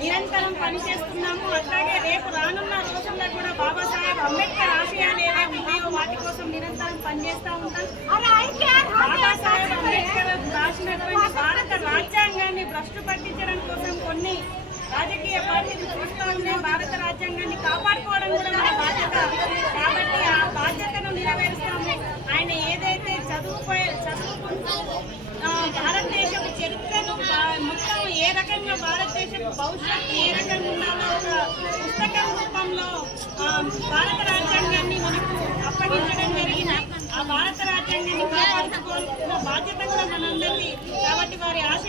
నిరంతరం పనిచేస్తున్నాము. అట్లాగే రేపు రానున్న రోజుల్లో కూడా బాబాసాహెబ్ అంబేద్కర్ ఆశయాలు ఏవైతే ఉన్నాయో వాటి కోసం నిరంతరం పనిచేస్తూ ఉంటాం. బాబాసాహెబ్ అంబేద్కర్ రాసినటువంటి భారత రాజ్యాంగాన్ని భ్రష్టు పట్టించడం కోసం కొన్ని రాజకీయ పార్టీలు చూస్తూ ఉన్నాయి. భారత రాజ్యాంగాన్ని కాపాడుకోవడం కూడా మన బాధ్యత కాబట్టి ఆ బాధ్యతను నెరవేరుస్తాము ఆయన ఏదైతే చదువుపోయే చదువుకుంటూ ఆ, భారతదేశం చరిత్రను బా- మొత్తం ఏ రకంగా భారతదేశం భవిష్యత్తు ఏ రకంగా ఉండాలో ఒక పుస్తకం రూపంలో భారత రాజ్యాంగాన్ని మనకు అప్పగించడం జరిగింది. ఆ భారత రాజ్యాంగాన్ని కాపాడుకోవాల్సిన బాధ్యత కూడా మనందరికీ కాబట్టి వారి ఆశ